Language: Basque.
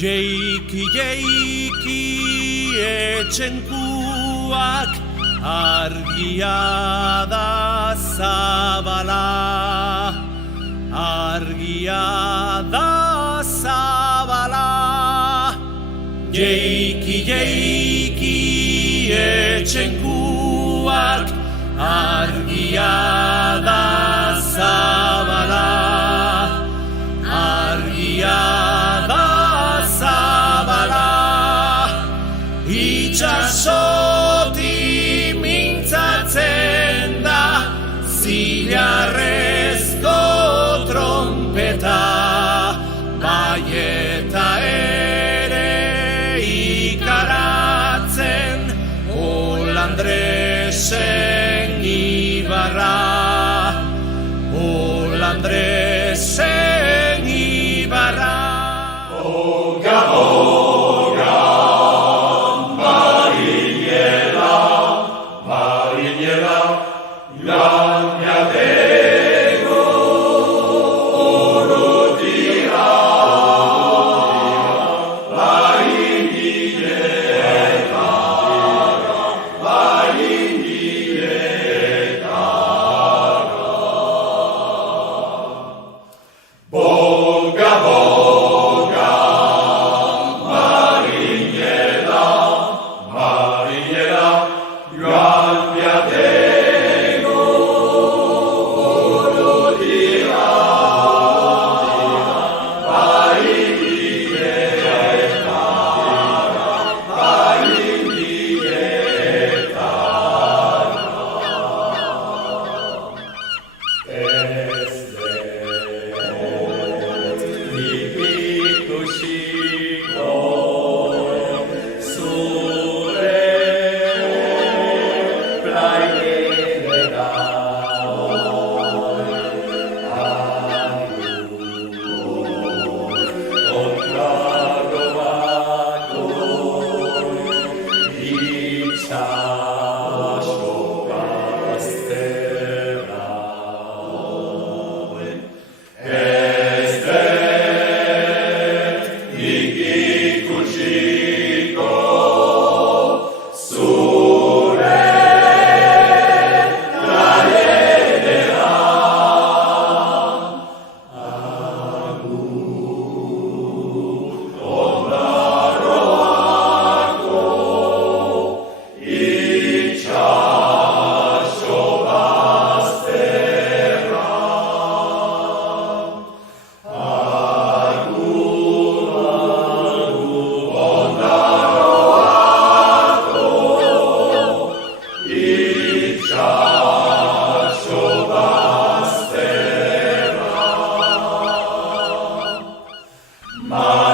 Jeiki, jeiki, etxenkuak, argia da zabala, argia da zabala. Jeiki, jeiki, etxenkuak, argia da zabala, argia da zabala. Itxasoti mintzatzen da zilarrezko trompeta, bai eta ere ikaratzen Holandresen ibarra, Holandresen ibarra. Oga, oga, marinela, marinela, gañadego, oro dira, boga, boga, marinela, marinela, gañadego, oro dira, ma